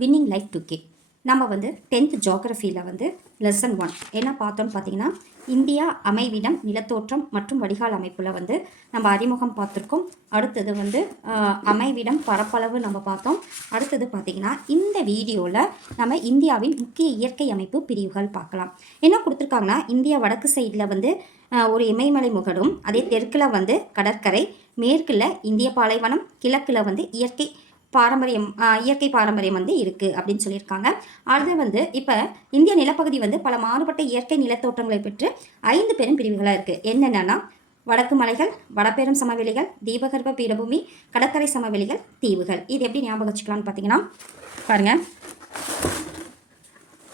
Winning life 2K நம்ம வந்து 10th ஜியோகிரஃபியில் வந்து லெசன் 1 என்ன பார்த்தோன்னு பார்த்தீங்கன்னா இந்தியா அமைவிடம் நிலத்தோற்றம் மற்றும் வடிகால் அமைப்பில் வந்து நம்ம அறிமுகம் பார்த்துருக்கோம். அடுத்தது வந்து அமைவிடம் பரப்பளவு நம்ம பார்த்தோம். அடுத்தது பார்த்திங்கன்னா இந்த வீடியோவில் நம்ம இந்தியாவின் முக்கிய இயற்கை அமைப்பு பிரிவுகள் பார்க்கலாம். என்ன கொடுத்துருக்காங்கன்னா இந்தியா வடக்கு சைடில் வந்து ஒரு இமயமலை முகடும், அதே தெற்கில் வந்து கடற்கரை, மேற்கில் இந்திய பாலைவனம், கிழக்கில் வந்து இயற்கை பாரம்பரியம் வந்து இருக்குது அப்படின்னு சொல்லியிருக்காங்க. அது வந்து இப்போ இந்திய நிலப்பகுதி வந்து பல மாறுபட்ட இயற்கை நிலத்தோற்றங்களை பெற்று 5 பெரும் பிரிவுகளாக இருக்குது. என்னென்னா வடக்கு மலைகள், வடபெரும் சமவெளிகள், தீபகற்ப பீடபூமி, கடற்கரை சமவெளிகள், தீவுகள். இது எப்படி ஞாபகம் வச்சுக்கலாம்னு பார்த்தீங்கன்னா பாருங்கள்,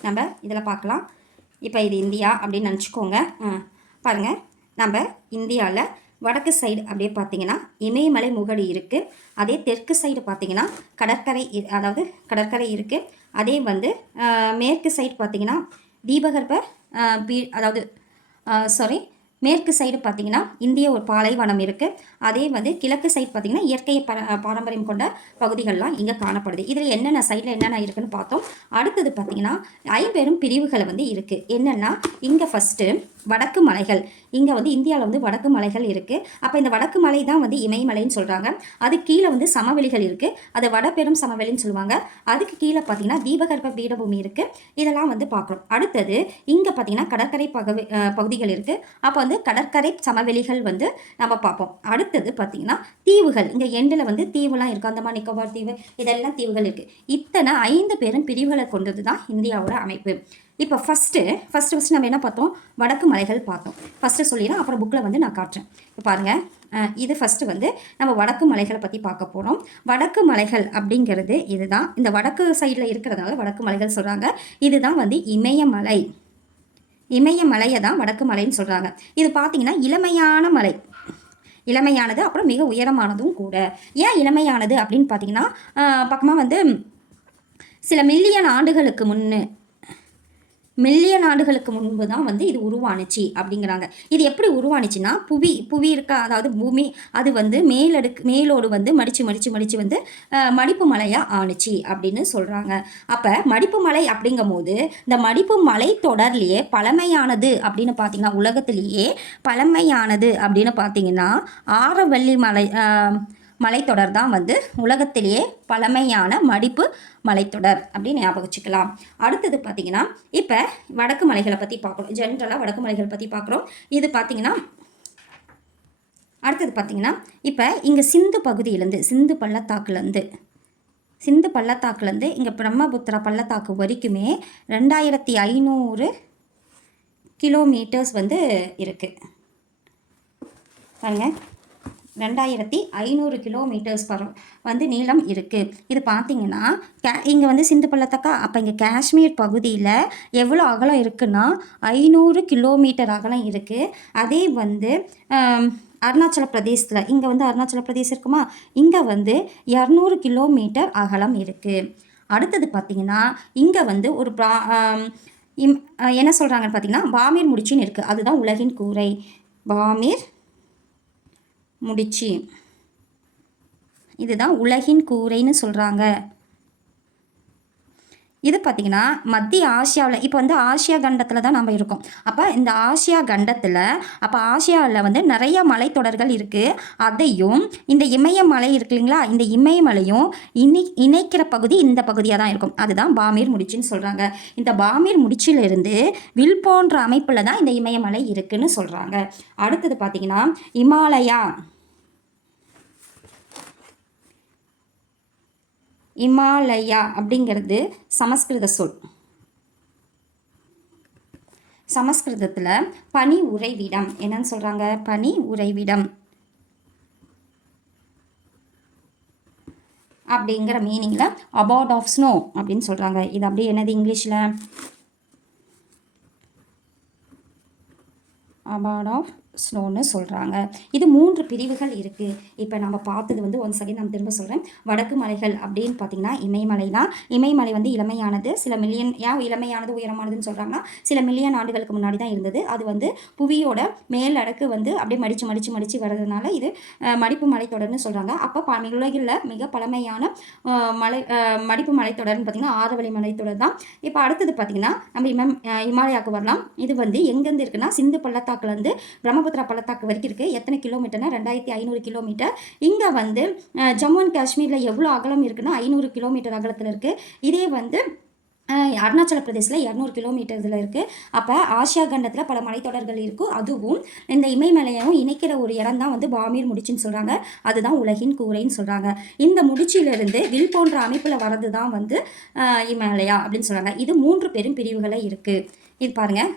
நம்ம இதில் பார்க்கலாம். இப்போ இது இந்தியா அப்படின்னு நினச்சிக்கோங்க. பாருங்கள், நம்ம இந்தியாவில் வடக்கு சைடு அப்படியே பார்த்தீங்கன்னா இமயமலை முகடு இருக்குது. அதே தெற்கு சைடு பார்த்தீங்கன்னா கடற்கரை இருக்குது. அதே வந்து மேற்கு சைடு பார்த்தீங்கன்னா தீபகற்ப மேற்கு சைடு பார்த்தீங்கன்னா இந்திய ஒரு பாலைவனம் இருக்குது. அதே வந்து கிழக்கு சைடு பார்த்தீங்கன்னா இயற்கை பாரம்பரியம் கொண்ட பகுதிகள்லாம் இங்கே காணப்படுது. இதில் என்னென்ன சைடில் என்னென்ன இருக்குதுன்னு பார்த்தோம். அடுத்தது பார்த்தீங்கன்னா 5 பெரும் பிரிவுகள் வந்து இருக்குது. என்னென்னா இங்கே ஃபஸ்ட்டு வடக்கு மலைகள். இங்கே வந்து இந்தியாவில் வந்து வடக்கு மலைகள் இருக்குது. அப்போ இந்த வடக்கு மலை தான் வந்து இமயமலைன்னு சொல்கிறாங்க. அது கீழே வந்து சமவெளிகள் இருக்குது. அதை வடபெரும் சமவெளின்னு சொல்லுவாங்க. அதுக்கு கீழே பார்த்தீங்கன்னா தீபகற்ப பீடபூமி இருக்குது. இதெல்லாம் வந்து பார்க்குறோம். அடுத்தது இங்கே பார்த்தீங்கன்னா கடற்கரை பகுதிகள் இருக்குது. அப்போ வந்து கடற்கரை சமவெளிகள் வந்து நம்ம பார்ப்போம். அடுத்தது பார்த்தீங்கன்னா தீவுகள். இங்கே எண்டில் வந்து தீவுலாம் இருக்குது. அந்தமான் நிக்கோபார் தீவு, இதெல்லாம் தீவுகள் இருக்குது. இத்தனை 5 பெரும் பிரிவுகளை கொண்டது தான் இந்தியாவோட அமைப்பு. இப்போ ஃபஸ்ட்டு நம்ம என்ன பார்த்தோம்? வடக்கு மலைகள் பார்த்தோம். ஃபஸ்ட்டு சொல்லிடுறேன், அப்புறம் புக்கில் வந்து நான் காட்டுறேன். இப்போ பாருங்கள், இது ஃபஸ்ட்டு வந்து நம்ம வடக்கு மலைகளை பற்றி பார்க்க போகிறோம். வடக்கு மலைகள் அப்படிங்கிறது இதுதான். இந்த வடக்கு சைடில் இருக்கிறதுனால வடக்கு மலைகள் சொல்கிறாங்க. இதுதான் வந்து இமயமலையை தான் வடக்கு மலைன்னு சொல்கிறாங்க. இது பார்த்தீங்கன்னா இளமையானது, அப்புறம் மிக உயரமானதும் கூட. ஏன் இளமையானது அப்படின்னு பார்த்தீங்கன்னா பக்கமாக வந்து சில மில்லியன் ஆண்டுகளுக்கு முன்பு தான் வந்து இது உருவானுச்சு அப்படிங்கிறாங்க. இது எப்படி உருவானுச்சுன்னா புவி இருக்க, அதாவது பூமி, அது வந்து மேலோடு வந்து மடித்து வந்து மடிப்பு மலையாக ஆணுச்சு அப்படின்னு சொல்கிறாங்க. அப்போ மடிப்பு மலை அப்படிங்கும் போது இந்த மடிப்பு மலை தொடர்லேயே பழமையானது அப்படின்னு பார்த்தீங்கன்னா உலகத்திலேயே பழமையானது அப்படின்னு பார்த்தீங்கன்னா ஆரவல்லி மலைத்தொடர் தான் வந்து உலகத்திலேயே பழமையான மடிப்பு மலைத்தொடர் அப்படின்னு ஞாபகம் வச்சுக்கலாம். அடுத்தது பார்த்தீங்கன்னா இப்போ வடக்கு மலைகளை பற்றி பார்க்குறோம். ஜென்ரலாக வடக்கு மலைகளை பற்றி பார்க்குறோம். இது பார்த்தீங்கன்னா அடுத்தது பார்த்தீங்கன்னா இப்போ இங்கே சிந்து பள்ளத்தாக்குலேருந்து இங்கே பிரம்மபுத்திரா பள்ளத்தாக்கு வரைக்குமே 2500 கிலோமீட்டர்ஸ் வந்து இருக்குது. பாருங்கள், 2500 கிலோமீட்டர்ஸ் வந்து நீளம் இருக்குது. இது பார்த்தீங்கன்னா இங்கே வந்து சிந்து பள்ளத்தாக்கா, அப்போ இங்கே காஷ்மீர் பகுதியில் எவ்வளோ அகலம் இருக்குன்னா 500 கிலோமீட்டர் அகலம் இருக்குது. அதே வந்து அருணாச்சல பிரதேசத்தில், இங்கே வந்து அருணாச்சல பிரதேசம் இருக்குமா, இங்கே வந்து 200 கிலோமீட்டர் அகலம் இருக்குது. அடுத்தது பார்த்திங்கன்னா இங்கே வந்து ஒரு என்ன சொல்கிறாங்கன்னு பார்த்தீங்கன்னா பாமீர் முடிச்சின்னு இருக்குது. அதுதான் உலகின் கூரை. பாமீர் முடிச்சு, இதுதான் உலகின் கூரைன்னு சொல்கிறாங்க. இது பார்த்திங்கன்னா மத்திய ஆசியாவில், இப்போ வந்து ஆசியா கண்டத்தில் தான் நம்ம இருக்கோம். அப்போ இந்த ஆசியா கண்டத்தில், அப்போ ஆசியாவில் வந்து நிறைய மலைத்தொடர்கள் இருக்குது. அதையும் இந்த இமயமலை இருக்கு இல்லைங்களா, இந்த இமயமலையும் இணைக்கிற பகுதி இந்த பகுதியாக தான் இருக்கும். அதுதான் பாமீர் முடிச்சுன்னு சொல்கிறாங்க. இந்த பாமீர் முடிச்சிலிருந்து வில் போன்ற அமைப்பில் தான் இந்த இமயமலை இருக்குதுன்னு சொல்கிறாங்க. அடுத்தது பார்த்திங்கன்னா இமாலயா அப்படிங்கிறது சமஸ்கிருத சொல். சமஸ்கிருதத்தில் பனி உறைவிடம் என்னன்னு சொல்கிறாங்க? பனி உறைவிடம் அப்படிங்கிற மீனிங்கில் அபார்ட் ஆஃப் ஸ்னோ அப்படின்னு சொல்கிறாங்க. இது அப்படியே என்னது இங்கிலீஷில்? அபார்ட் ஆஃப் ஸ்னோன்னு சொல்கிறாங்க. இது 3 பிரிவுகள் இருக்குது. இப்போ நம்ம பார்த்தது வந்து ஒன்ஸ் அகைன் நான் திரும்ப சொல்கிறேன். வடக்கு மலைகள் அப்படின்னு பார்த்தீங்கன்னா இமயமலை தான். இமயமலை வந்து இளமையானது, சில மில்லியன் ஏன் இளமையானது உயரமானதுன்னு சொல்கிறாங்கன்னா சில மில்லியன் ஆண்டுகளுக்கு முன்னாடி தான் இருந்தது. அது வந்து புவியோட மேல் அடுக்கு வந்து அப்படியே மடித்து வர்றதுனால இது மடிப்பு மலைத்தொடர்னு சொல்கிறாங்க. அப்போ உலகில் மிக பழமையான மலை மடிப்பு மலைத்தொடர்னு பார்த்திங்கன்னா ஆரவழி மலைத்தொடர் தான். இப்போ அடுத்தது பார்த்திங்கன்னா நம்ம இமாலயாவுக்கு வரலாம். இது வந்து எங்கேருந்து இருக்குன்னா சிந்து பள்ளத்தாக்குலேருந்து பிரம்மபுத்திரா பள்ளத்தாக்கு வரைக்கும் இருக்குது. எத்தனை கிலோமீட்டர்னா 2500 கிலோமீட்டர். இங்கே வந்து ஜம்மு அண்ட் காஷ்மீரில் எவ்வளோ அகலம் இருக்குன்னா 500 கிலோமீட்டர் அகலத்தில் இருக்குது. இதே வந்து அருணாச்சல பிரதேசில் 200 கிலோமீட்டர் இதில் இருக்குது. அப்போ ஆசியா கண்டத்தில் பல மலைத்தொடர்கள் இருக்கும். அதுவும் இந்த இமயமலையும் இணைக்கிற ஒரு இடம் தான் வந்து பாமீர் முடிச்சுன்னு சொல்கிறாங்க. அதுதான் உலகின் கூரைன்னு சொல்கிறாங்க. இந்த முடிச்சிலிருந்து வில் போன்ற அமைப்பில் வர்றது தான் வந்து இமயமலையா அப்படின்னு சொல்கிறாங்க. இது 3 பெரும் பிரிவுகளை இருக்குது. இது பாருங்கள்,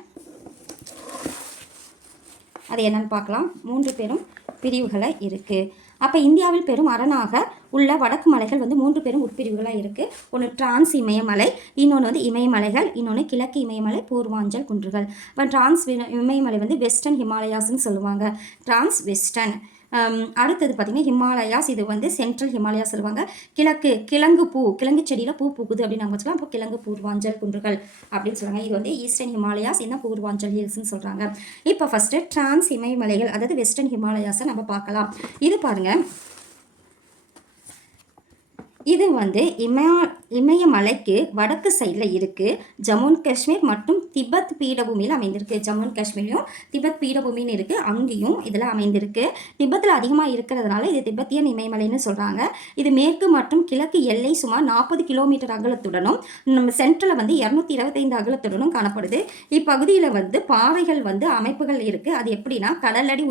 அது என்னன்னு பார்க்கலாம். 3 பெரும் பிரிவுகளை இருக்குது. அப்போ இந்தியாவில் பெரும் அரணாக உள்ள வடக்கு மலைகள் வந்து 3 பெரும் உட்பிரிவுகளாக இருக்குது. ஒன்று டிரான்ஸ் இமயமலை, இன்னொன்று வந்து இமயமலைகள், இன்னொன்று கிழக்கு இமயமலை, பூர்வாஞ்சல் குன்றுகள். இப்போ டிரான்ஸ் இமயமலை வந்து வெஸ்டர்ன் ஹிமாலயாஸ்ன்னு சொல்லுவாங்க. Trans western. அடுத்தது பார்த்திங்கன்னா ஹிமாலயாஸ், இது வந்து சென்ட்ரல் ஹிமாலயாஸ் சொல்லுவாங்க. கிழங்கு செடியில் பூ பூக்குது அப்படின்னு நம்ம வச்சுக்கலாம். அப்போ கிழங்கு பூர்வாஞ்சல் குன்றுகள் அப்படின்னு சொல்லுவாங்க. இது வந்து ஈஸ்டர்ன் ஹிமாலயாஸ், என்ன பூர்வாஞ்சல் ஹில்ஸ்ன்னு சொல்கிறாங்க. இப்போ ஃபஸ்ட்டு டிரான்ஸ் இமயமலைகள், அதாவது வெஸ்டர்ன் ஹிமாலயாஸை நம்ம பார்க்கலாம். இது பாருங்கள், இது வந்து இமயமலைக்கு வடக்கு சைடில் இருக்குது. ஜம்மு அண்ட் காஷ்மீர் மற்றும் திபெத் பீடபூமியில் அமைந்திருக்கு. ஜம்மு அண்ட் காஷ்மீர்லையும் திபெத் பீடபூமின்னு இருக்குது, அங்கேயும் இதில் அமைந்திருக்கு. திபெத்தில் அதிகமாக இருக்கிறதுனால இது திபெத்தியன் இமயமலைன்னு சொல்கிறாங்க. இது மேற்கு மற்றும் கிழக்கு எல்லை சுமார் 40 கிலோமீட்டர் அகலத்துடனும் நம்ம சென்ட்ரலில் வந்து 225 அகலத்துடனும் காணப்படுது. இப்பகுதியில் வந்து பாறைகள் வந்து அமைப்புகள் இருக்குது. அது எப்படின்னா கடலடி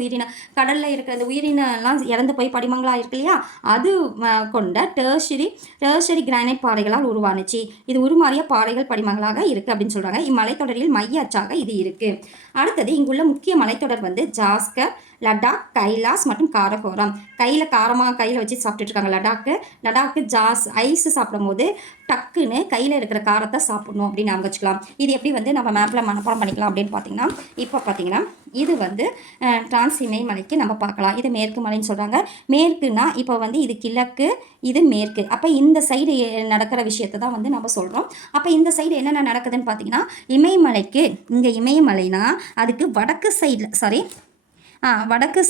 கடலில் இருக்கிற அந்த உயிரினெல்லாம் இறந்து போய் படிமங்களாக இருக்கு இல்லையா, அது கொண்ட டெர்ஷரி கிரானைட் பாறைகளால் உருவானுச்சு. இது உருமாறிய பாறைகள் படிமங்களாக இருக்குது அப்படின்னு சொல்கிறாங்க. இம்மலைத்தொடரில் மைய அச்சாக இது இருக்குது. அடுத்தது இங்குள்ள முக்கிய மலைத்தொடர் வந்து ஜாஸ்கர், லடாக், கைலாஸ் மற்றும் காரகோரம். கையில் வச்சு சாப்பிட்டுட்டு இருக்காங்க. லடாக்கு ஐஸ் சாப்பிடும் போது டக்குன்னு கையில் இருக்கிற காரத்தை சாப்பிடணும் அப்படின்னு நம்ம வச்சுக்கலாம். இது எப்படி வந்து நம்ம மேப்பில் மனப்பாடம் பண்ணிக்கலாம் அப்படின்னு பார்த்தீங்கன்னா, இப்போ பார்த்தீங்கன்னா இது வந்து டிரான்ஸ் இமயமலைக்கு நம்ம பார்க்கலாம். இது மேற்கு மலைன்னு சொல்கிறாங்க. மேற்குனா இப்போ வந்து இது கிழக்கு, இது மேற்கு. அப்போ இந்த சைடு நடக்கிற விஷயத்தை தான் வந்து நம்ம சொல்கிறோம். அப்போ இந்த சைடு என்னென்ன நடக்குதுன்னு பார்த்தீங்கன்னா, இமயமலைக்கு இங்கே இமயமலைனா அதுக்கு வடக்கு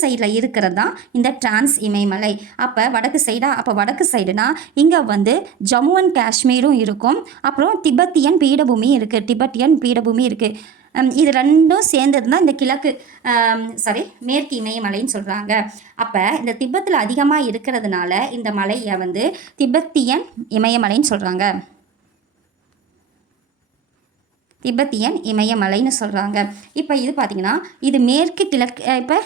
சைடில் இருக்கிறது தான் இந்த டிரான்ஸ் இமயமலை. அப்போ வடக்கு சைடுனா இங்கே வந்து ஜம்மு அண்ட் காஷ்மீரும் இருக்கும், அப்புறம் திபெத்தியன் பீடபூமி இருக்குது. இது ரெண்டும் சேர்ந்தது தான் இந்த மேற்கு இமயமலைன்னு சொல்கிறாங்க. அப்போ இந்த திபெத்தில் அதிகமாக இருக்கிறதுனால இந்த மலையை வந்து திபெத்தியன் இமயமலைன்னு சொல்கிறாங்க. திபெத்தியன் இமயமலைன்னு சொல்கிறாங்க. இப்போ இது பார்த்திங்கன்னா இது மேற்கு கிழக்கு. இப்போ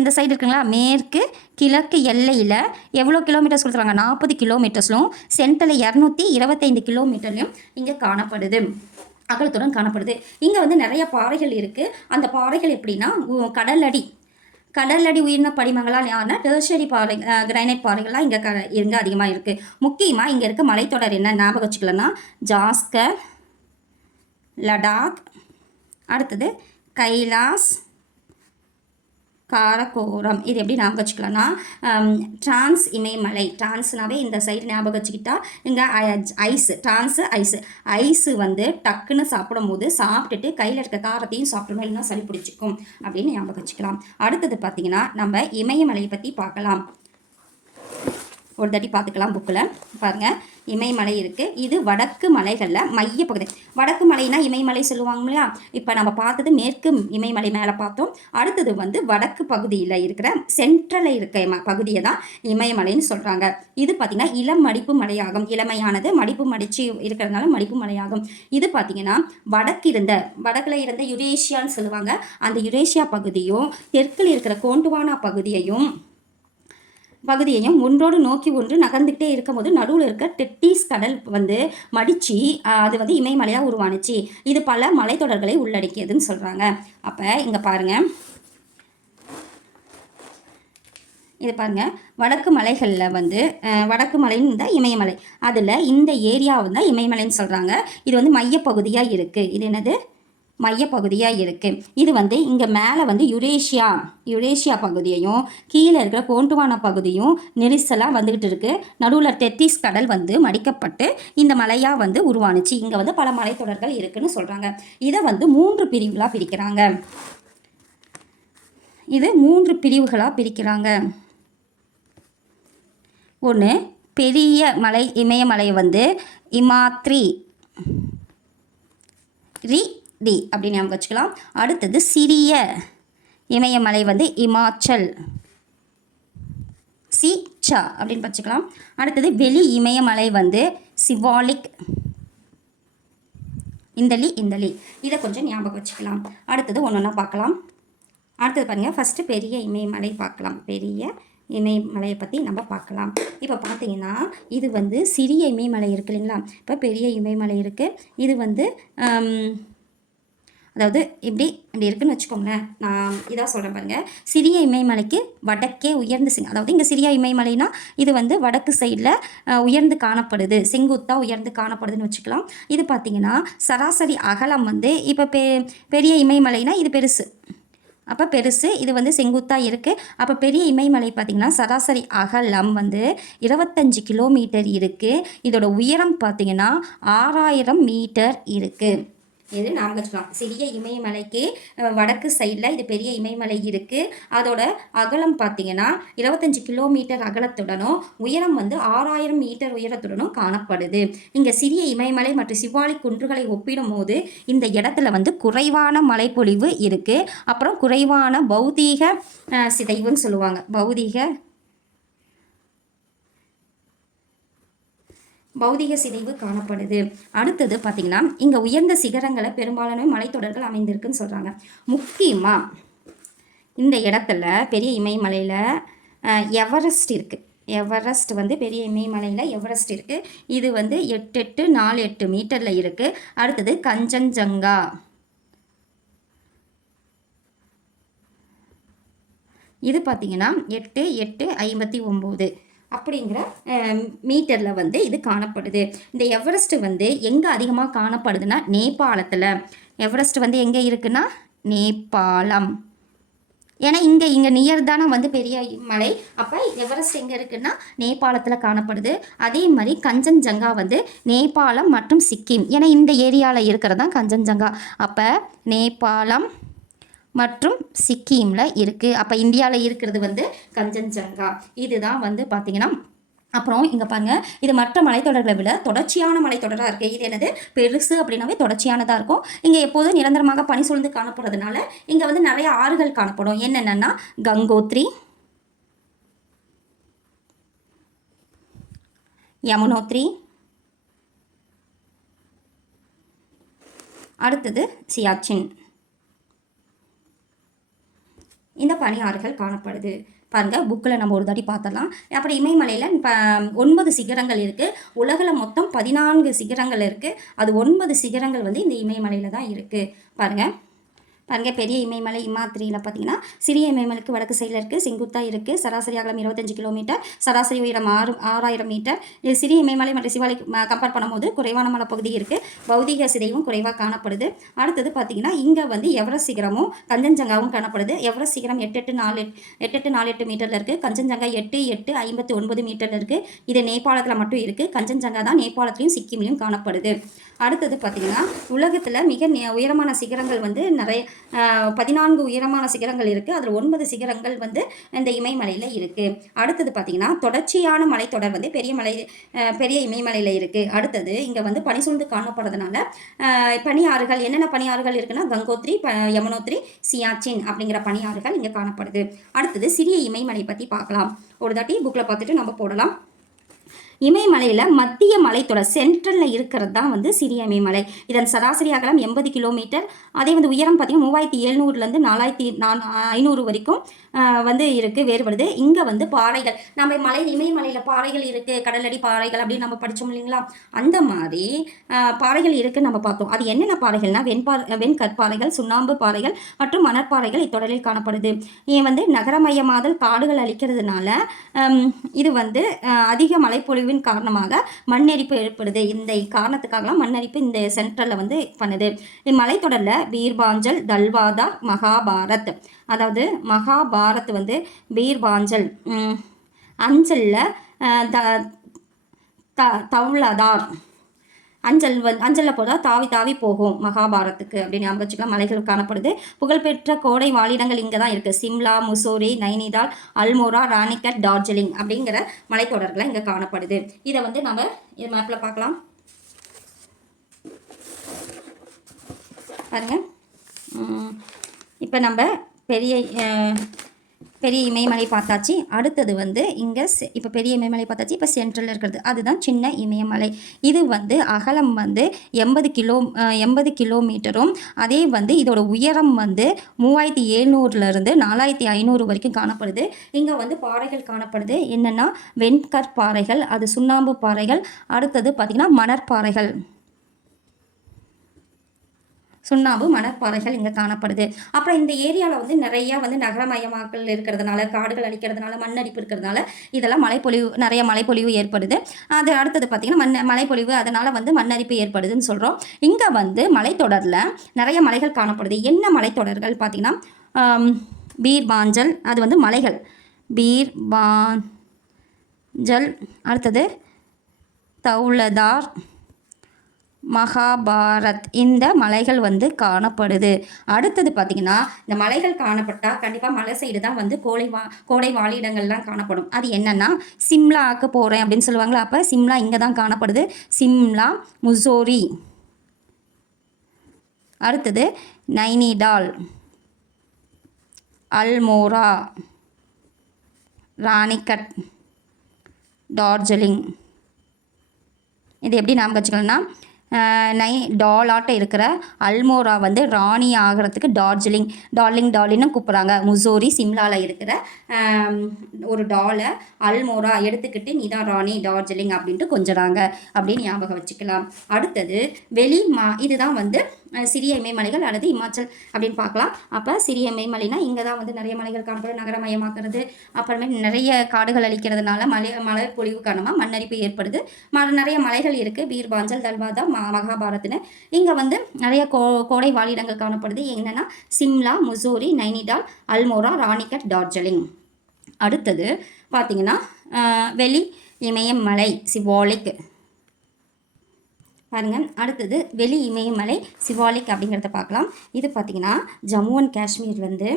இந்த சைடு இருக்குங்களா, மேற்கு கிழக்கு எல்லையில் எவ்வளோ கிலோமீட்டர்ஸ் கொடுத்துருவாங்க, 40 கிலோமீட்டர்ஸ்லும் சென்ட்ரலில் 225 கிலோமீட்டர்லையும் இங்கே காணப்படுது, அகலத்துடன் காணப்படுது. இங்கே வந்து நிறைய பாறைகள் இருக்குது. அந்த பாறைகள் எப்படின்னா கடலடி உயிரின படிமங்களால் யாருன்னா டெர்ஷரி பாறை கிரைனைட் பாறைகள்லாம் இங்கே அதிகமாக இருக்குது. முக்கியமாக இங்கே இருக்க மலைத்தொடர் என்ன ஞாபகம் வச்சுக்கலன்னா ஜாஸ்கர், லடாக், அடுத்தது கைலாஸ், காரகோரம். இது எப்படி ஞாபகம் வச்சுக்கலாம்னா டிரான்ஸ் இமயமலை, டிரான்ஸ்னாவே இந்த சைடு ஞாபகம் வச்சுக்கிட்டா இங்கே ஐஸு வந்து டக்குன்னு சாப்பிடும் போது சாப்பிட்டுட்டு கையில் இருக்க காரத்தையும் சாப்பிடணும், இல்லைன்னா சளி பிடிச்சிக்கும் அப்படின்னு ஞாபகம் வச்சுக்கலாம். அடுத்தது பார்த்திங்கன்னா நம்ம இமயமலையை பற்றி பார்க்கலாம். ஒரு தட்டி பார்த்துக்கலாம். புக்கில் பாருங்கள், இமயமலை இருக்குது. இது வடக்கு மலைகளில் மையப்பகுதி. வடக்கு மலைனா இமயமலை சொல்லுவாங்க இல்லையா. இப்போ நம்ம பார்த்தது மேற்கு இமயமலை மேலே பார்த்தோம். அடுத்தது வந்து வடக்கு பகுதியில் இருக்கிற சென்ட்ரலில் இருக்க பகுதியை தான் இமயமலைன்னு சொல்கிறாங்க. இது பார்த்திங்கன்னா இளம் மடிப்பு மலையாகும். இளமையானது மடிப்பு மடித்து இருக்கிறதுனால மடிப்பு மலையாகும். இது பார்த்திங்கன்னா வடக்கில் இருந்த யுரேஷியான்னு சொல்லுவாங்க. அந்த யுரேஷியா பகுதியும் தெற்கில் இருக்கிற கோண்டுவானா பகுதியையும் ஒன்றோடு நோக்கி ஒன்று நகர்ந்துகிட்டே இருக்கும் போது நடுவில் இருக்க டெட்டிஸ் கடல் வந்து மடித்து அது வந்து இமயமலையாக உருவானுச்சு. இது பல மலைத்தொடர்களை உள்ளடக்கியதுன்னு சொல்கிறாங்க. அப்போ இங்கே பாருங்கள், இது பாருங்கள், வடக்கு மலைகளில் வந்து வடக்கு மலைன்னு தான் இமயமலை, அதில் இந்த ஏரியாவை தான் இமயமலைன்னு சொல்கிறாங்க. இது வந்து மையப்பகுதியாக இருக்குது. இது என்னது மையப்பகுதியாக இருக்குது. இது வந்து இங்கே மேலே வந்து யுரேஷியா பகுதியையும் கீழே இருக்கிற கோண்டுவானா பகுதியும் நெரிசலாக வந்துக்கிட்டு இருக்குது. நடுவில் தெத்திஸ் கடல் வந்து மடிக்கப்பட்டு இந்த மலையாக வந்து உருவானுச்சு. இங்கே வந்து பல மலைத்தொடர்கள் இருக்குதுன்னு சொல்கிறாங்க. இதை வந்து 3 பிரிவுகளாக பிரிக்கிறாங்க. இது 3 பிரிவுகளாக பிரிக்கிறாங்க. ஒன்று, பெரிய மலை இமயமலை வந்து இமாத்ரி டி அப்படின்னு ஞாபகம் வச்சுக்கலாம். அடுத்தது சிறிய இமயமலை வந்து இமாச்சல் சா அப்படின்னு வச்சுக்கலாம். அடுத்தது வெளி இமயமலை வந்து சிவாலிக் இந்தலி. இதை கொஞ்சம் ஞாபகம் வச்சுக்கலாம். அடுத்தது ஒன்றா பார்க்கலாம். அடுத்தது பாருங்கள், ஃபஸ்ட்டு பெரிய இமயமலை பார்க்கலாம். பெரிய இமயமலையை பற்றி நம்ம பார்க்கலாம். இப்போ பார்த்தீங்கன்னா இது வந்து சிறிய இமயமலை இருக்குது இல்லைங்களா. இப்போ பெரிய இமயமலை இருக்குது. இது வந்து அதாவது இப்படி இருக்குதுன்னு வச்சுக்கோங்களேன். நான் இதாக சொல்கிறேன் பாருங்கள். சிறிய இமயமலைக்கு வடக்கே உயர்ந்து அதாவது இங்கே சிறிய இமயமலைனா இது வந்து வடக்கு சைடில் உயர்ந்து காணப்படுது, செங்குத்தாக உயர்ந்து காணப்படுதுன்னு வச்சுக்கலாம். இது பார்த்திங்கன்னா சராசரி அகலம் வந்து இப்போ பெரிய இமயமலைனா இது பெருசு, அப்போ பெருசு, இது வந்து செங்குத்தாக இருக்குது. அப்போ பெரிய இமயமலை பார்த்திங்கன்னா சராசரி அகலம் வந்து 25 கிலோமீட்டர் இருக்குது. இதோட உயரம் பார்த்திங்கன்னா 6000 மீட்டர் இருக்குது. இது ஞாபகம் வச்சுக்கலாம். சிறிய இமயமலைக்கு வடக்கு சைடில் இது பெரிய இமயமலை இருக்குது. அதோட அகலம் பார்த்திங்கன்னா 25 கிலோமீட்டர் அகலத்துடனும் உயரம் வந்து 6000 மீட்டர் உயரத்துடனும் காணப்படுது. இங்கே சிறிய இமயமலை மற்றும் சிவாலிக் குன்றுகளை ஒப்பிடும் போது இந்த இடத்துல வந்து குறைவான மழைப்பொழிவு இருக்குது. அப்புறம் குறைவான பௌதீக சிதைவுன்னு சொல்லுவாங்க. பௌதிக சிதைவு காணப்படுது. அடுத்தது பார்த்திங்கன்னா இங்கே உயர்ந்த சிகரங்களை பெரும்பாலான மலைத்தொடர்கள் அமைந்திருக்குன்னு சொல்கிறாங்க. முக்கியமாக இந்த இடத்துல பெரிய இமயமலையில் எவரெஸ்ட் இருக்குது. எவரெஸ்ட் வந்து பெரிய இமயமலையில் எவரெஸ்ட் இருக்குது. இது வந்து 8848 மீட்டரில் இருக்குது. அடுத்தது கஞ்சன்ஜங்கா, இது பார்த்திங்கன்னா 8859 அப்படிங்கிற மீட்டரில் வந்து இது காணப்படுது. இந்த எவரெஸ்ட் வந்து எங்கே அதிகமாக காணப்படுதுன்னா நேபாளத்தில். எவரெஸ்ட் வந்து எங்கே இருக்குன்னா நேபாளம். ஏன்னா இங்கே நியர் தானே வந்து பெரிய மலை. அப்போ எவரெஸ்ட் எங்கே இருக்குன்னா நேபாளத்தில் காணப்படுது. அதே மாதிரி கஞ்சன்ஜங்கா வந்து நேபாளம் மற்றும் சிக்கிம், ஏன்னா இந்த ஏரியாவில் இருக்கிறது தான் கஞ்சன்ஜங்கா. அப்போ நேபாளம் மற்றும் சிக்கிமில் இருக்குது. அப்போ இந்தியாவில் இருக்கிறது வந்து கஞ்சன்ஜங்கா. இதுதான் வந்து பார்த்திங்கன்னா. அப்புறம் இங்கே பாருங்கள், இது மற்ற மலைத்தொடர்களை விட தொடர்ச்சியான மலைத்தொடராக இருக்குது. இது என்னது பெருசு அப்படின்னாவே தொடர்ச்சியானதாக இருக்கும். இங்கே எப்போதும் நிரந்தரமாக பனி சூழ்ந்து காணப்படுறதுனால இங்கே வந்து நிறைய ஆறுகள் காணப்படும். என்னென்னா கங்கோத்ரி, யமுனோத்ரி, அடுத்தது சியாச்சின். இந்த பனி ஆறுகள் காணப்படுது. பாருங்கள், புக்கில் நம்ம ஒரு தாட்டி பார்த்தலாம். அப்புறம் இமயமலையில் 9 சிகரங்கள் இருக்குது. உலகில் மொத்தம் 14 சிகரங்கள் இருக்குது. அது 9 சிகரங்கள் வந்து இந்த இமயமலையில் தான் இருக்குது. பாருங்கள் பெரிய இமயமலை இமாத்ரியில் பார்த்தீங்கன்னா சிறிய இமயமலைக்கு வடக்கு சைடில் இருக்குது, செங்குத்தாக இருக்குது. சராசரி அகலம் 25 கிலோமீட்டர், சராசரி உயரம் 6000 மீட்டர். இது சிறிய இமயமலை மற்றும் சிவாலை கம்பேர் பண்ணும்போது குறைவான மலைப்பகுதி இருக்குது. பௌதிக சிதைவும் குறைவாக காணப்படுது. அடுத்தது பார்த்தீங்கன்னா இங்கே வந்து எவரெஸ்ட் சிகரமும் கஞ்சன்ஜங்காவும் காணப்படுது. எவரெஸ்ட் சிகரம் 8848 மீட்டரில் இருக்குது. கஞ்சன்ஜங்கா 8859 மீட்டரில் இருக்குது. இது நேபாளத்தில் மட்டும் இருக்குது. கஞ்சன்ஜங்கா தான் நேபாளத்திலையும் சிக்கிம்லையும் காணப்படுது. அடுத்தது பார்த்திங்கன்னா உலகத்தில் மிக உயரமான சிகரங்கள் வந்து நிறைய 14 உயரமான சிகரங்கள் இருக்குது. அதில் 9 சிகரங்கள் வந்து இந்த இமயமலையில் இருக்குது. அடுத்தது பார்த்திங்கன்னா தொடர்ச்சியான மலைத்தொடர் வந்து பெரிய இமயமலையில் இருக்குது. அடுத்தது இங்கே வந்து பனி சூழ்ந்து காணப்படுறதுனால பனியாறுகள், என்னென்ன பனியாறுகள் இருக்குன்னா கங்கோத்ரி, யமுனோத்ரி, சியாச்சின் அப்படிங்கிற பனியாறுகள் இங்கே காணப்படுது. அடுத்தது சிறிய இமயமலை பற்றி பார்க்கலாம். ஒரு தாட்டி புக்கில் பார்த்துட்டு நம்ம போடலாம். இமயமலையில் மத்திய மலைத்தொடர் சென்ட்ரலில் இருக்கிறது தான் வந்து சிறிய இமயமலை. இதன் சராசரி அகலம் 80 கிலோமீட்டர். அதே வந்து உயரம் பார்த்திங்கன்னா 3700லேருந்து 4500 வரைக்கும் வந்து இருக்குது, வேறுபடுது. இங்கே வந்து பாறைகள், நம்ம இமயமலையில் பாறைகள் இருக்குது, கடலடி பாறைகள் அப்படின்னு நம்ம படித்தோம் இல்லைங்களா, அந்த மாதிரி பாறைகள் இருக்குதுன்னு நம்ம பார்த்தோம். அது என்னென்ன பாறைகள்னால் வெண்கற்பாறைகள், சுண்ணாம்பு பாறைகள் மற்றும் மணற்பாறைகள் இத்தொடரில் காணப்படுது. ஏன் வந்து நகரமயமாதல் காடுகள் அழிக்கிறதுனால இது வந்து அதிக மழைப்பொழிவு நிகழ்வின் காரணமாக மண்ணெரிப்பு ஏற்படுது. இந்த காரணத்துக்காகலாம் மண்ணெரிப்பு இந்த சென்ட்ரலில் வந்து பண்ணுது. இம்மலைத்தொடரில் பீர்பாஞ்சல், தல்வாதா, மகாபாரத், அதாவது மகாபாரத் வந்து பீர்பாஞ்சல், அஞ்சலில் தவ்லதார், அஞ்சலில் போதால் தாவி தாவி போகும் மகாபாரத்துக்கு அப்படின்னு ஞாபகம் வச்சுக்கலாம். மலைகள் காணப்படுது. புகழ்பெற்ற கோடை வாழிடங்கள் இங்கே தான் இருக்குது. சிம்லா, முசோரி, நைனிடால், அல்மோரா, ராணிகட், டார்ஜிலிங் அப்படிங்கிற மலைத்தொடர்கள் இங்கே காணப்படுது. இதை வந்து நம்ம இது மேப்பில் பார்க்கலாம் பாருங்கள். இப்போ நம்ம பெரிய இமயமலை பார்த்தாச்சு. அடுத்தது வந்து இங்கே இப்போ பெரிய இமயமலை பார்த்தாச்சு. இப்போ சென்ட்ரலில் இருக்கிறது அதுதான் சின்ன இமயமலை. இது வந்து அகலம் வந்து 80 கிலோமீட்டரும், அதே வந்து இதோட உயரம் வந்து 3700 4500 வரைக்கும் காணப்படுது. இங்கே வந்து பாறைகள் காணப்படுது. என்னென்னா வெண்கற் பாறைகள், அது சுண்ணாம்பு பாறைகள், அடுத்தது பார்த்திங்கன்னா மணற்பாறைகள், சுண்ணாம்பு மணற்பாறைகள் இங்கே காணப்படுது. அப்புறம் இந்த ஏரியாவில் வந்து நிறையா வந்து நகரமயமாக்கல் இருக்கிறதுனால, காடுகள் அழிக்கிறதுனால, மண்ணரிப்பு இருக்கிறதுனால இதெல்லாம் நிறைய மழைப்பொழிவு ஏற்படுது. அது அடுத்தது பார்த்திங்கன்னா மழைப்பொழிவு, அதனால் வந்து மண்ணரிப்பு ஏற்படுதுன்னு சொல்கிறோம். இங்கே வந்து மலைத்தொடரில் நிறைய மலைகள் காணப்படுது. என்ன மலைத்தொடர்கள் பார்த்திங்கன்னா பீர்பாஞ்சல், அது வந்து மலைகள், பீர்பாஞ்சல், அடுத்தது தௌலதார், மகாபாரத், இந்த மலைகள் வந்து காணப்படுது. அடுத்தது பார்த்திங்கன்னா இந்த மலைகள் காணப்பட்டால் கண்டிப்பாக மலை சைடு தான் வந்து கோடை வாழிடங்கள்லாம் காணப்படும். அது என்னென்னா சிம்லாவுக்கு போகிறேன் அப்படின்னு சொல்லுவாங்களா, அப்போ சிம்லா இங்கே தான் காணப்படுது. சிம்லா, முசோரி, அடுத்தது நைனிடால், அல்மோரா, ராணிகட், டார்ஜிலிங். இது எப்படி ஞாபகம் வச்சுக்கலாம்னா டாலாட்ட இருக்கிற அல்மோரா வந்து ராணி ஆகிறதுக்கு டார்லிங்னு கூப்பிட்றாங்க. முசோரி சிம்லாவில் இருக்கிற ஒரு டாலை அல்மோரா எடுத்துக்கிட்டு நீ தான் ராணி டார்ஜிலிங் அப்படின்ட்டு கொஞ்சறாங்க அப்படின்னு ஞாபகம் வச்சுக்கலாம். அடுத்தது இதுதான் வந்து சிறிய இமயமலைகள் அல்லது இமாச்சல் அப்படின்னு பார்க்கலாம். அப்போ சிறிய இமயமலைனா இங்கே தான் வந்து நிறைய மலைகள் காணப்படும். நகரமயமாக்குறது, அப்புறமே நிறைய காடுகள் அழிக்கிறதுனால மழை பொழிவு காரணமாக மண்ணரிப்பு ஏற்படுது. நிறைய மலைகள் இருக்குது. பீர்பாஞ்சல், தல்வாதா, மகாபாரத்னு இங்கே வந்து நிறைய கோடை வாழிடங்கள் காணப்படுது. என்னென்னா சிம்லா, முசோரி, நைனிடால், அல்மோரா, ராணிகட், டார்ஜிலிங். அடுத்தது பார்த்திங்கன்னா வெளி இமயமலை சிவாலிக் பாருங்கள். அடுத்தது வெளி இமயமலை சிவாலிக் அப்படிங்கிறத பார்க்கலாம். இது பார்த்திங்கன்னா ஜம்மு அண்ட் காஷ்மீர்லேருந்து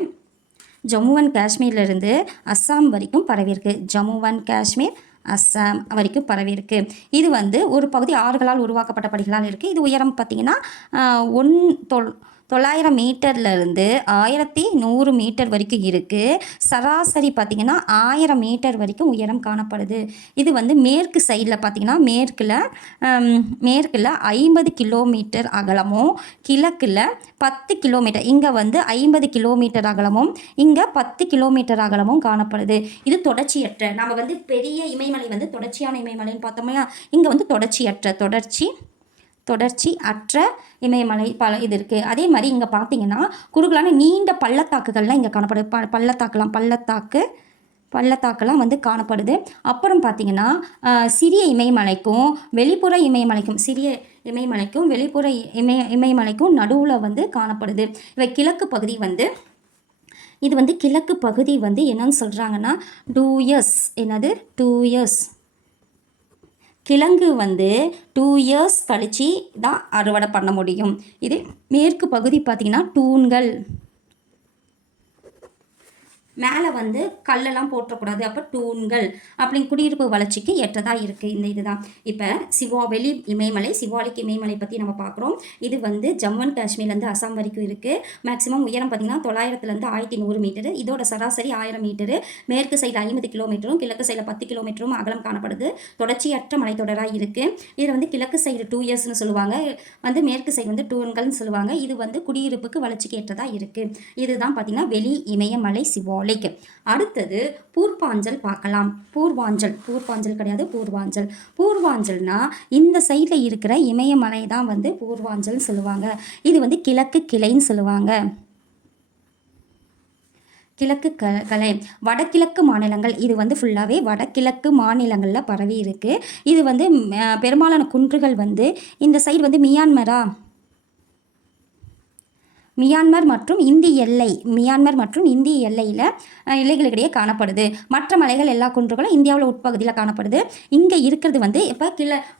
அஸ்ஸாம் வரைக்கும் பரவியிருக்கு. ஜம்மு அண்ட் காஷ்மீர், அஸ்ஸாம் வரைக்கும் பரவியிருக்கு. இது வந்து ஒரு பகுதி ஆறுகளால் உருவாக்கப்பட்ட படிகளால் இருக்குது. இது உயரம் பார்த்திங்கன்னா 900 மீட்டர்லேருந்து 1100 மீட்டர் வரைக்கும் இருக்குது. சராசரி பார்த்திங்கன்னா 1000 மீட்டர் வரைக்கும் உயரம் காணப்படுது. இது வந்து மேற்கு சைடில் பார்த்திங்கன்னா மேற்கில் 50 கிலோமீட்டர் அகலமும், கிழக்கில் 10 கிலோமீட்டர், இங்கே வந்து 50 கிலோமீட்டர் அகலமும், இங்கே 10 கிலோமீட்டர் அகலமும் காணப்படுது. இது தொடர்ச்சியற்ற, நம்ம வந்து பெரிய இமயமலை வந்து தொடர்ச்சியான இமயமலைன்னு பார்த்தோம்னா, இங்கே வந்து தொடர்ச்சி அற்ற இமயமலை இது இருக்குது. அதே மாதிரி இங்கே பார்த்தீங்கன்னா குறுகலான நீண்ட பள்ளத்தாக்குகள்லாம் இங்கே காணப்படுது. பள்ளத்தாக்கெல்லாம் வந்து காணப்படுது. அப்புறம் பார்த்திங்கன்னா சிறிய இமயமலைக்கும் வெளிப்புற இமயமலைக்கும் நடுவில் வந்து காணப்படுது. கிழக்கு பகுதி வந்து என்னன்னு சொல்கிறாங்கன்னா 2 இயர்ஸ் கிழங்கு வந்து 2 இயர்ஸ் கழிச்சு தான் அறுவடை பண்ண முடியும். இது மேற்கு பகுதி பார்த்திங்கன்னா தூண்கள், மேலே வந்து கல்லெல்லாம் போட்டக்கூடாது, அப்போ தூண்கள் அப்படின்னு குடியிருப்பு வளர்ச்சிக்கு ஏற்றதாக இருக்குது. இந்த இதுதான் இப்போ வெளி இமயமலை சிவாலிக் இமயமலை பற்றி நம்ம பார்க்குறோம். இது வந்து ஜம்மு அண்ட் காஷ்மீர்லேருந்து அசாம் வரைக்கும் இருக்குது. மேக்ஸிமம் உயரம் பார்த்திங்கன்னா 900லேருந்து 1100 மீட்டரு. இதோட சராசரி 1000 மீட்டரு. மேற்கு சைடு 50 கிலோமீட்டரும், கிழக்கு சைடில் 10 கிலோமீட்டரும் அகலம் காணப்படுது. தொடர்ச்சியற்ற மலைத்தொடராக இருக்குது. இது வந்து கிழக்கு சைடு 2 இயர்ஸ்னு சொல்லுவாங்க, வந்து மேற்கு சைடு வந்து தூண்கள்னு சொல்லுவாங்க. இது வந்து குடியிருப்புக்கு வளர்ச்சிக்கு ஏற்றதாக இருக்குது. இதுதான் பார்த்திங்கன்னா வெளி இமயமலை சிவாலிக். அடுத்தது பூர்வாஞ்சல் பார்க்கலாம். பூர்வாஞ்சல் கிடையாது, பூர்வாஞ்சல்னா இந்த சைடில் இருக்கிற இமயமலை தான் வந்து பூர்வாஞ்சல் சொல்லுவாங்க. இது வந்து கிழக்கு கிளைன்னு சொல்லுவாங்க. கிழக்கு கலை வடகிழக்கு மாநிலங்கள், இது வந்து ஃபுல்லாகவே வடகிழக்கு மாநிலங்களில் பரவி இருக்குது. இது வந்து பெரும்பாலான குன்றுகள் வந்து இந்த சைடு வந்து மியான்மர் மற்றும் இந்திய எல்லையில் எல்லைகளுக்கிடையே காணப்படுது. மற்ற மலைகள் எல்லா குன்றுகளும் இந்தியாவில் உட்பகுதியில் காணப்படுது. இங்கே இருக்கிறது வந்து இப்போ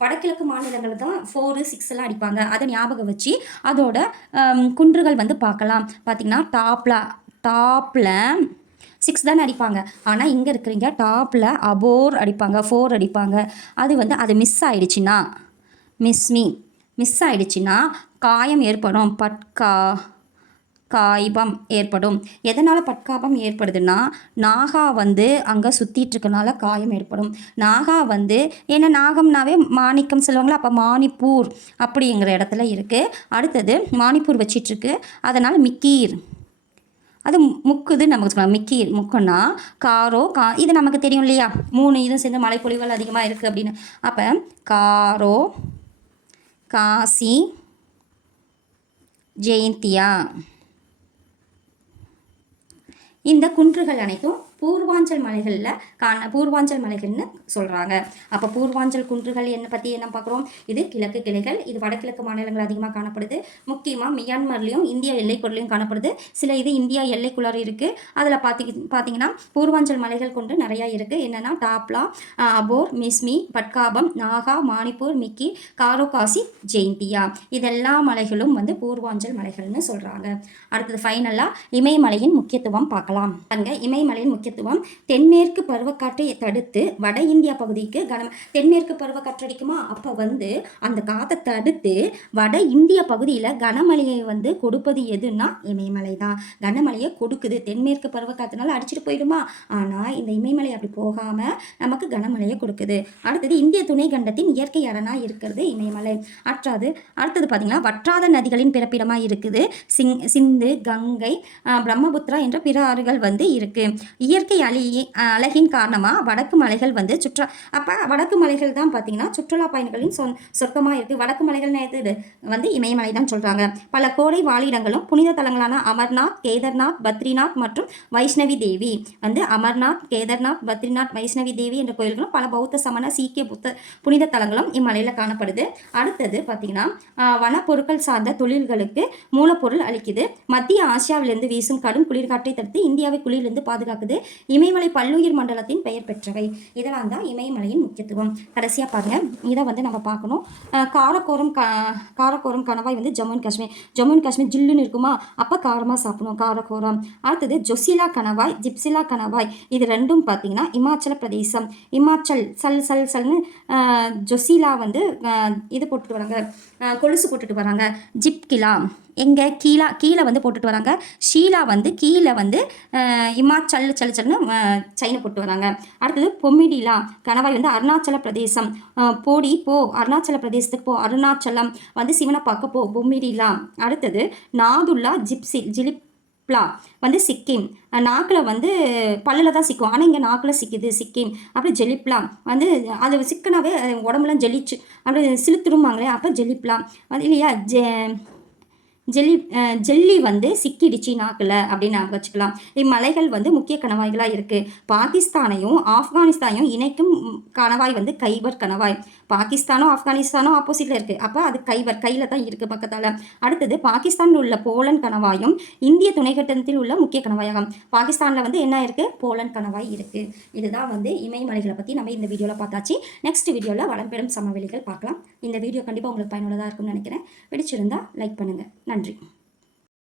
வடகிழக்கு மாநிலங்கள் தான் 4, 6 எல்லாம் அடிப்பாங்க. அதை ஞாபகம் வச்சு அதோட குன்றுகள் வந்து பார்க்கலாம். பார்த்திங்கன்னா டாப்பில் 6 தானே அடிப்பாங்க. ஆனால் இங்கே இருக்கிறீங்க டாப்பில் அபோர் அடிப்பாங்க, 4 அடிப்பாங்க. அது வந்து அது மிஸ் ஆயிடுச்சுன்னா காயம் ஏற்படும், காய்பம் ஏற்படும். எதனால் பட்காபம் ஏற்படுதுன்னா நாகா வந்து அங்கே சுற்றிட்டுருக்கனால காயம் ஏற்படும். நாகா வந்து ஏன்னா நாகம்னாவே மாணிக்கம் சொல்லுவாங்களா, அப்போ மாணிப்பூர் அப்படிங்கிற இடத்துல இருக்குது. அடுத்தது மாணிப்பூர் வச்சிட்ருக்கு, அதனால் மிக்கீர் அது முக்குதுன்னு நமக்கு சொல்லலாம். முக்குன்னா காரோ இது நமக்கு தெரியும் இல்லையா, 3 இதுவும் சேர்ந்து மழைப்பொழிவுகள் அதிகமாக இருக்குது அப்படின்னு. அப்போ காரோ, காசி, ஜெயந்தியா இந்த குன்றுகள் அனைத்தும் பூர்வாஞ்சல் மலைகள்னு சொல்கிறாங்க. அப்போ பூர்வாஞ்சல் குன்றுகள் பற்றி என்ன பார்க்குறோம், இது கிழக்கு கிளைகள், இது வடகிழக்கு மாநிலங்கள் அதிகமாக காணப்படுது. முக்கியமாக மியான்மர்லேயும் இந்தியா எல்லைக்குள்ளேயும் காணப்படுது. சில இது இந்தியா எல்லைக்குள்ளார இருக்குது. அதில் பார்த்தீங்கன்னா பூர்வாஞ்சல் மலைகள் கொண்டு நிறையா இருக்குது. என்னென்னா டாப்லா, அபோர், மிஸ்மி, பட்காபம், நாகா, மாணிப்பூர், மிக்கி, காரோ, காசி, ஜெயந்தியா இதெல்லா மலைகளும் வந்து பூர்வாஞ்சல் மலைகள்னு சொல்கிறாங்க. அடுத்தது ஃபைனலாக இமயமலையின் முக்கியத்துவம் பார்க்கலாம். அங்கே இமயமலையின் முக்கியத்துவம் தென்மேற்கு பருவக்காற்றை தடுத்து வட இந்தியா பகுதிக்கு தென்மேற்கு பருவக்காற்று அடிக்குமா, அப்போ வந்து அந்த காற்றை தடுத்து வட இந்திய பகுதியில் கனமழையை வந்து கொடுப்பது எதுன்னா இமயமலை தான். கனமழையை கொடுக்குது, தென்மேற்கு பருவக்காற்றுனால அடிச்சுட்டு போயிடுமா, ஆனால் இந்த இமயமலை அப்படி போகாமல் நமக்கு கனமழையை கொடுக்குது. அடுத்தது இந்திய துணை கண்டத்தின் இயற்கை அரணாக இருக்கிறது இமயமலை. அடுத்தது பார்த்தீங்கன்னா வற்றாத நதிகளின் பிறப்பிடமாக இருக்குது. சிந்து, கங்கை, பிரம்மபுத்திரா என்ற பிற ஆறுகள் வந்து இருக்குது. இயற்கை அழகின் காரணமாக வடக்கு மலைகள் வந்து வடக்கு மலைகள் தான் பார்த்தீங்கன்னா சுற்றுலா பயணிகளின் சொர்க்கமாக இருக்குது. வடக்கு மலைகள் நேரத்து வந்து இமயமலை தான் சொல்கிறாங்க. பல கோடை வாழிடங்களும் புனித தலங்களான அமர்நாத், கேதார்நாத், பத்ரிநாத் மற்றும் வைஷ்ணவி தேவி வந்து வைஷ்ணவி தேவி என்ற கோயில்களும் பல பௌத்த, சமண, சீக்கிய, புனித தலங்களும் இம்மலையில் காணப்படுது. அடுத்தது பார்த்தீங்கன்னா வனப்பொருட்கள் சார்ந்த தொழில்களுக்கு மூலப்பொருள் அளிக்குது. மத்திய ஆசியாவிலிருந்து வீசும் கடும் குளிர்காற்றை தடுத்து இந்தியாவை குளிரிலிருந்து பாதுகாக்குது. இமயமலை பல்லுயிர் மண்டலத்தின் பெயர் பெற்றவை. இதெல்லாம் தான் இமயமலையின் முக்கியத்துவம். கடைசியாக பாருங்க, இதை வந்து நம்ம பார்க்கணும். காரக்கோரம் கணவாய் வந்து ஜம்மு அண்ட் காஷ்மீர் ஜில்லுன்னு இருக்குமா, அப்போ காரமாக சாப்பிடணும், காரக்கோரம். அடுத்தது ஜொசிலா கணவாய், ஜிப்சிலா கணவாய், இது ரெண்டும் பார்த்தீங்கன்னா இமாச்சல பிரதேசம். சல்னு ஜொசிலா வந்து இது போட்டுட்டு வராங்க, கொலுசு போட்டுட்டு வராங்க. ஜிப்கிலா எங்கே கீழே வந்து போட்டுட்டு வராங்க. ஷீலா வந்து கீழே வந்து இமாச்சல் சல்னு சைனை போட்டு வராங்க. அடுத்தது பொம்மிடிலா கணவாய் வந்து அருணாச்சல பிரதேசம். அருணாச்சல பிரதேசத்துக்கு போ, அருணாச்சலம் வந்து சிவனை பார்க்க போ, பொம்மிடிலா. அடுத்தது நாதுல்லா ஜிலிப்லா வந்து சிக்கிம். நாக்கில் வந்து பல்லில் தான் சிக்கும், ஆனால் இங்கே நாக்கில் சிக்குது சிக்கிம். அப்படி ஜெலிப்லா வந்து அது சிக்கனாவே உடம்புலாம் ஜெலிச்சு அப்படி சிலுத்துருமாங்களே, அப்போ ஜெலிப்லா வந்து இல்லையா. ஜெல்லி வந்து சிக்கிடுச்சு நாக்கில் அப்படின்னு நம்ம வச்சுக்கலாம். இம்மலைகள் வந்து முக்கிய கணவாய்களாக இருக்குது. பாகிஸ்தானையும் ஆப்கானிஸ்தானையும் இணைக்கும் கணவாய் வந்து கைபர் கணவாய். பாகிஸ்தானும் ஆப்கானிஸ்தானும் ஆப்போசிட்டில் இருக்குது, அப்போ அது கையில் தான் இருக்குது பக்கத்தால். அடுத்தது பாகிஸ்தானில் உள்ள போலன் கணவாயும் இந்திய துணைக்கண்டத்தில் உள்ள முக்கிய கணவாயகம். பாகிஸ்தானில் வந்து என்ன இருக்குது, போலன் கணவாய் இருக்குது. இதுதான் வந்து இமயமலைகளை பற்றி நம்ம இந்த வீடியோவில் பார்த்தாச்சு. நெக்ஸ்ட் வீடியோவில் வளம்பெறும் சமவெளிகள் பார்க்கலாம். இந்த வீடியோ கண்டிப்பாக உங்களுக்கு பயனுள்ளதாக இருக்கும்னு நினைக்கிறேன். பிடிச்சிருந்தா லைக் பண்ணுங்கள். நன்றி.